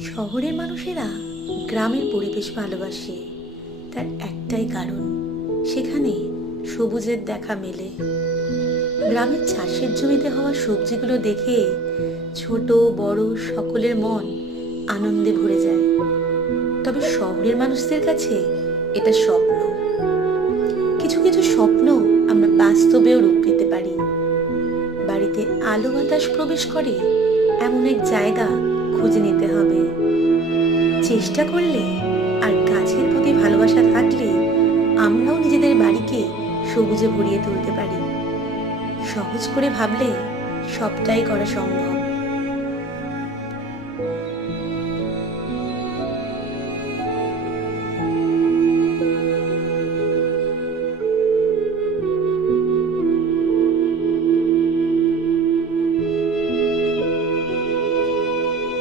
শহরের মানুষেরা গ্রামের পরিবেশ ভালোবাসে। তার একটাই কারণ, সেখানে সবুজের দেখা মেলে। গ্রামের চাষের জমিতে হওয়া সবজিগুলো দেখে ছোট বড় সকলের মন আনন্দে ভরে যায়। তবে শহরের মানুষদের কাছে এটা স্বপ্ন। কিছু কিছু স্বপ্ন আমরা বাস্তবেও রূপ পেতে পারি। বাড়িতে আলো বাতাস প্রবেশ করে এমন এক জায়গা খুঁজে নিতে হবে। চেষ্টা করলে আর গাছের প্রতি ভালোবাসা থাকলে আমরাও নিজেদের বাড়িকে সবুজে ভরিয়ে তুলতে পারি। সহজ করে ভাবলে সবটাই করা সম্ভব।